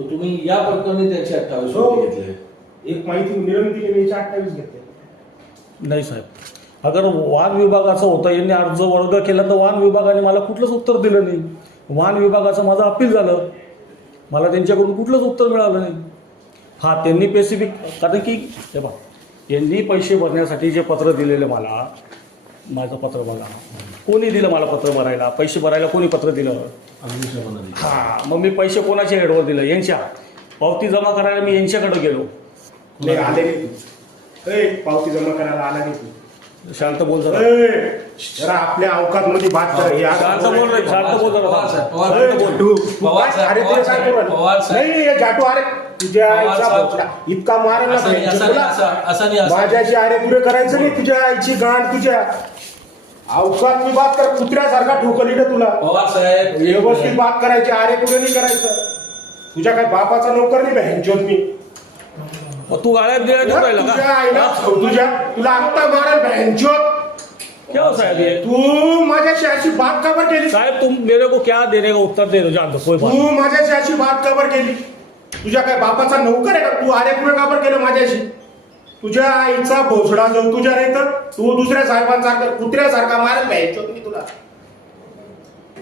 तर तुम्ही या प्रकरणी त्याचे अठ्ठावीस हो. घेतले. एक माहिती निर्मिती केली अठ्ठावीस घेतले. नाही साहेब. अगर वाहन विभागाचं होतं यांनी अर्ज वर्ग केला तर वाहन विभागाने मला कुठलंच उत्तर दिलं नाही. वाहन विभागाचं माझं अपील झालं. मला त्यांच्याकडून कुठलंच उत्तर मिळालं नाही. हा त्यांनी स्पेसिफिक कारण की हे बघा यांनी पैसे भरण्यासाठी जे पत्र दिलेलं मला माझं पत्र बघा. कोणी दिलं मला पत्र भरायला पैसे भरायला कोणी पत्र दिलं. हा मग मी पैसे कोणाच्या हेडवर दिलं यांच्या पावती जमा करायला मी यांच्याकडे गेलो नाही आले नाही तू ए, पावती जमा करायला आला नाही तू शांत बोल जरा ए, जरा आपल्या अवकात मध्ये बात कर हे असं शांत बोल रे शांत बोल पवार जरा साहेब, पवार ए, साहेब, जाटू, तू पवार काय- साहेब, अरे पवार तुला काय साहेब, करू राहिला? पवार साहेब. नाही नाही, जाटू अरे तुझ्या पवार आईचा साहेब. भोसडा. इतका मारेल ना असं नाही, भयंकर असं तुला. नाही, असं- असं नाही, असं नाही. माझ्याशी अरे तुरे करायचं नाही तुझ्या आईची गाण तुझ्या अवकात मी बात कर कुत्र्यासारखा ठोकली ना तुला. पवार साहेब व्यवस्थित बात करायची अरे तुरे नाही करायचं? तुझ्या काय बापाचा नोकर नाही बँचोत मी. मग तू गाळ्यात राहिला तुझ्या आईला का तुझ्या. तुला आत्ता मारेल बँचोत क्या हो साहेब ये तू माझ्याशी अशी बात का बरं केली साहेब तुम मेरे को क्या देने का उत्तर दे दो जान दो कोई बात तू माझ्याशी अशी बात का बरं केली तुझ्या काय बापाचा नोकर आहे का? तू अरे तुरे का बरं केलं माझ्याशी? तुझ्या आईचा भोसडा जाऊ तुझ्या नाही तर तू दुसऱ्या साहेबांसारखा कुत्र्यासारखा मारेल भ्यायचोत मी तुला.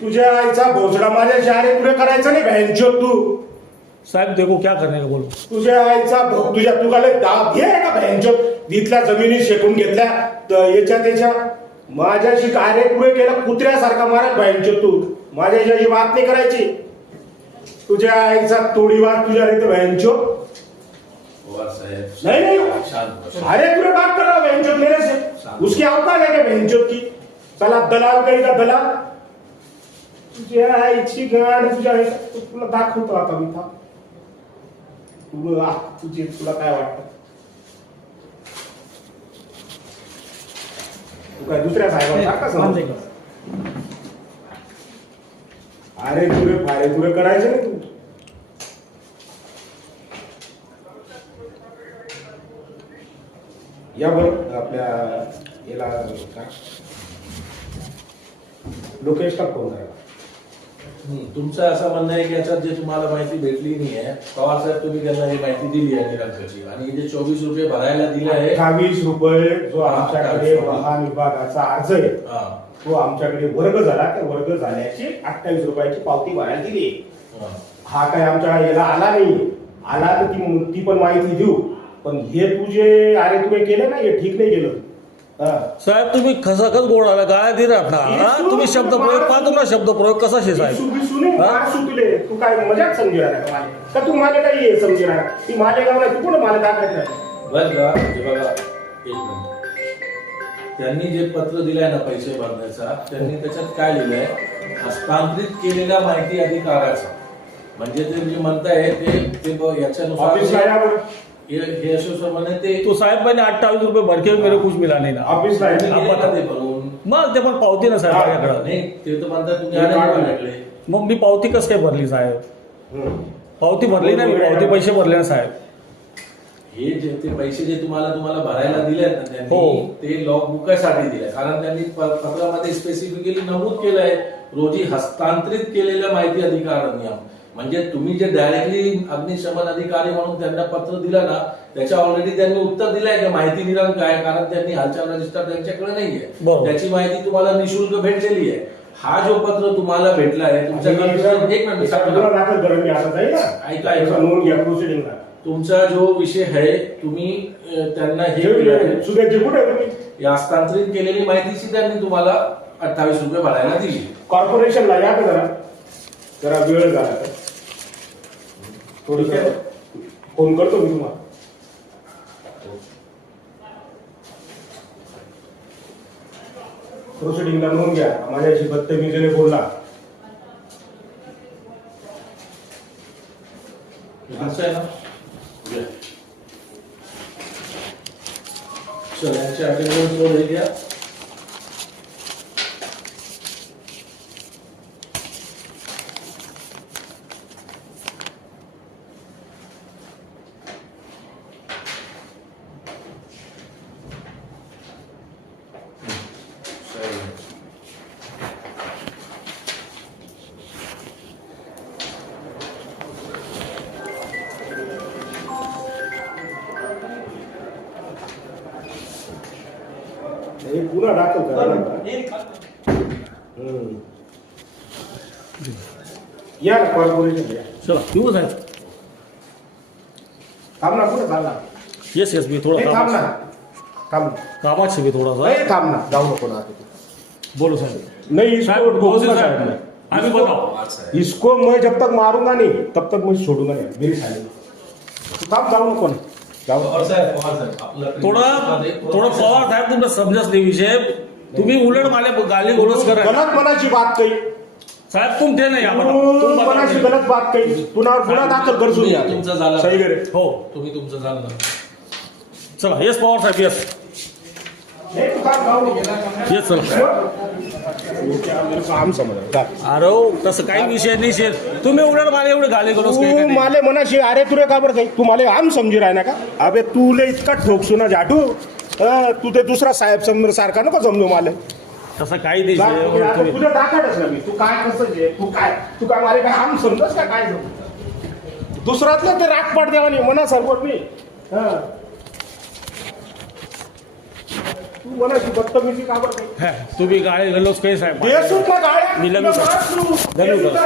तुझ्या आईचा भोसडा माझ्याशी अरे तुरे करायचं नाही भ्यायचोत तू. साहेब देखो क्या करने का बोलो. तुझ्या आईचा भो- तुझ्या तुला दाब घे का भ्यायचोत इथल्या जमिनी शेकून घेतल्या. त- याच्या त्याच्या माझ्याशी कार्य पुढे केलं कुत्र्यासारखा मारेल भ्यायचोत तू. माझ्याशी अशी बात नाही करायची. तुझ्या आईचा तोडीवार तुझ्या रीत भ्यायचोत पवार साहेब नहीं नहीं। शांत बसो. अरे तुरे बात कर रहा हूँ बहनचोद मेरे से। उसकी औकात है क्या बहनचोद की? चला दलाल कहीं का दलाल। तुझ्या आईची गाड तुझ्या तुला दाखवतो आता मी तुला तुझे तुला काय वाटतं? तू काय दुसऱ्या साहेबांसारखा समजतो अरे तुरे फारे तुरे करायचे नाही तू. या बरं आपल्या याला काय लोकेशला फोन करा. तुमचं असं म्हणणं आहे की याच्यात जे तुम्हाला माहिती भेटली नाही आहे पवार साहेब तुम्ही त्यांना ही माहिती दिली आहे निरंकाची आणि हे जे चोवीस रुपये भरायला दिले आहे अठ्ठावीस रुपये जो आमच्याकडे अठ्ठावीस. वाहन विभागाचा अर्ज आहे तो आमच्याकडे वर्ग झाला त्या वर्ग झाल्याची अठ्ठावीस रुपयाची पावती भरायला दिली हा. हा काय आमच्या याला आला नाही. आला तर ती ती पण माहिती देऊ. पण हे तू जे अरे तुम्ही केलं ना हे ठीक नाही केलं हा. साहेब तुम्ही खसाखस बोलायला गाळ्या दे राहता हा? तुम्ही शब्द प्रयोग पाहतो ना शब्द प्रयोग कसा शे साहेब बिसू नाही, हा? मार सुटले तू काय मजाक समजी राहिला का माले? का तू माले काही हे समजी राहिला ती माले तू कोण माले टाकायचं बरं का बघा एक मिनिट त्यांनी जे पत्र दिलंय ना पैसे भरण्याचा त्यांनी त्याच्यात काय लिहिलंय हस्तांतरित केलेल्या माहिती अधिकाराचा म्हणजे ते जे म्हणताय ते ते ब- याच्यानुसार ऑफिसला या बरं. असं म्हणे ते तो साहेब मैंने अट्ठावीस रुपये भर के मेरे कुछ मिला नहीं ना या. का ते भरून मग ते पण पावती ना साहेब. माझ्याकडं नाही ते तर म्हणतात तुम्ही आनंद काढून. बाळगले. मग मी पावती कसं काय भरली साहेब. पावती भरली नाही मी पावती पैसे भरले ना साहेब हे जे ते पैसे जे तुम्हाला तुम्हाला भरायला दिले ना त्यांनी हो. ते लॉग बुकासाठी दिले कारण त्यांनी पत्रामध्ये स्पेसिफिकली नमूद केलंय रोजी हस्तांतरित केलेल्या माहिती अधिकार नियम म्हणजे तुम्ही जे डायरेक्टली अग्निशमन अधिकारी म्हणून त्यांना पत्र दिलं ना त्याच्या ऑलरेडी त्यांनी उत्तर दिलंय की? माहिती निरंक आहे कारण त्यांनी हालचाल रजिस्टर त्यांच्याकडे नाहीये. बरोबर. त्याची माहिती तुम्हाला निशुल्क भेटलेली आहे. हा जो पत्र तुम्हाला भेटला आहे तुमच्याकडे एक मिनिट ऐका, प्रोसिडिंगला तुमचा जो विषय आहे तुम्ही त्यांना हे हस्तांतरित केलेली माहितीची त्यांनी तुम्हाला अठ्ठावीस रुपये भरायला दिली. कॉर्पोरेशनला या का जरा? जरा वेळ झाला. ठीक आहे. फोन करतो मी तुम्हाला. प्रोसिडिंगला नोंद घ्या. माझ्याशी बदतमीजीने बोलला. असं आहे ना? चल यांच्या attendance वर घ्या. एक गुन्हा दाखल करा ना. हम्म. या ना कॉर्पोरेशन या चला येऊ साहेब थांब ना कुठे चालला येस येस मी थोडा थांब ना कामात थांब कामात आहे मी थोडासा ए, थांब ना जाऊ नको ना बोलो साहेब नहीं इसको बहुत से रोकूँगा साहब। अभी बताओ। इसको मैं जब तक मारूँगा नहीं तब तक मैं छोड़ूँगा नहीं। मेरी साली तू थांब जाऊ नको ना जाऊ पवार साहेब पवार साहेब. आपलं थोडं थोडं पवार साहेब तुमचा समजस नाही विषय. तुम्ही उलट मला गाली गोलच करा गलत मनाची बात कही. साहेब तुम ते नाही आम्हाला तू तुम नाही. गलत बात कही. पुन्हा गुन्हा दाखल या तुमचं झालं. सही करे. हो. तुम्ही तुमचं झालं. चला येस पवार साहेब येस चला. अरे हो, तसं काही विषय नाही शेत तुम्ही उलट मला एवढे गाली गोलच तू माले मनाशी अरे तुरे का बरं काही तू माले आम समजी राह ना का? अबे तू ले इतका ठोकसू ना जाटू. अं, तू ते दुसरा साहेब समोर सारखा नको समजू माले. तसं काही नाही तुम्ही- तुझं दाखवतच ना मी. तू काय कसं जे तू काय तू काय माले काय आम समजस का काय समज दुसरातलं ते राग पाड देवानी मना सरपट मी. हं. तू हा, तुम्ही गाळी गलोच काही साहेब? मी लग्न. लग्न करतो.